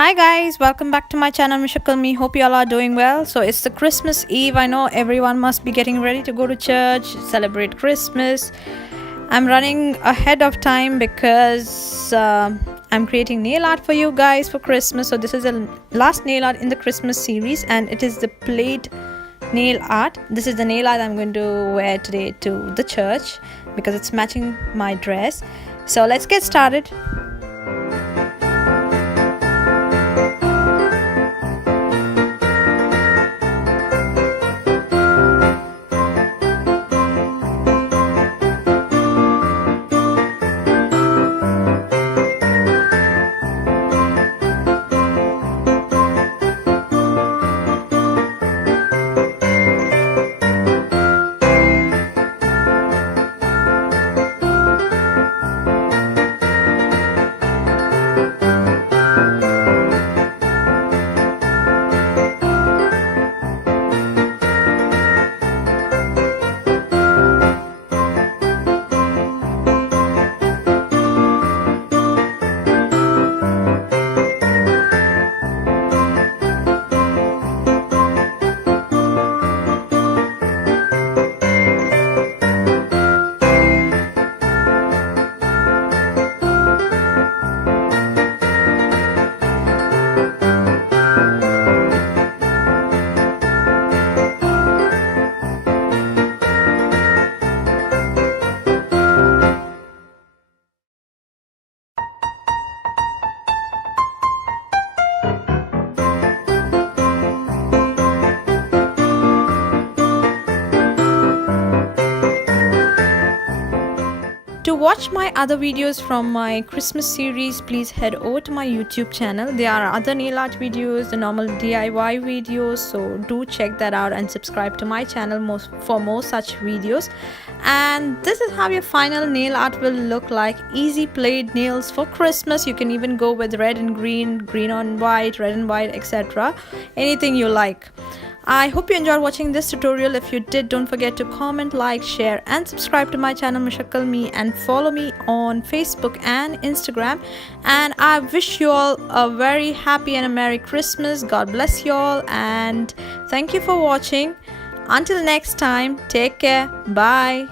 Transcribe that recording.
Hi guys, welcome back to my channel Me. Hope you all are doing well. So it's the Christmas Eve. I know everyone must be getting ready to go to church, celebrate Christmas. I'm running ahead of time because I'm creating nail art for you guys for Christmas. So this is the last nail art in the Christmas series and it is the Plaid nail art. This is the nail art I'm going to wear today to the church because it's matching my dress. So let's get started. To watch my other videos from my Christmas series, please head over to my YouTube channel. There are other nail art videos, the normal DIY videos, so do check that out and subscribe to my channel for more such videos. And this is how your final nail art will look like. Easy Plaid nails for Christmas. You can even go with red and green, green on white, red and white, etc. Anything you like. I hope you enjoyed watching this tutorial. If you did, don't forget to comment, like, share and subscribe to my channel Me and follow me on Facebook and Instagram. And I wish you all a very happy and a Merry Christmas. God bless you all and thank you for watching. Until next time, take care. Bye.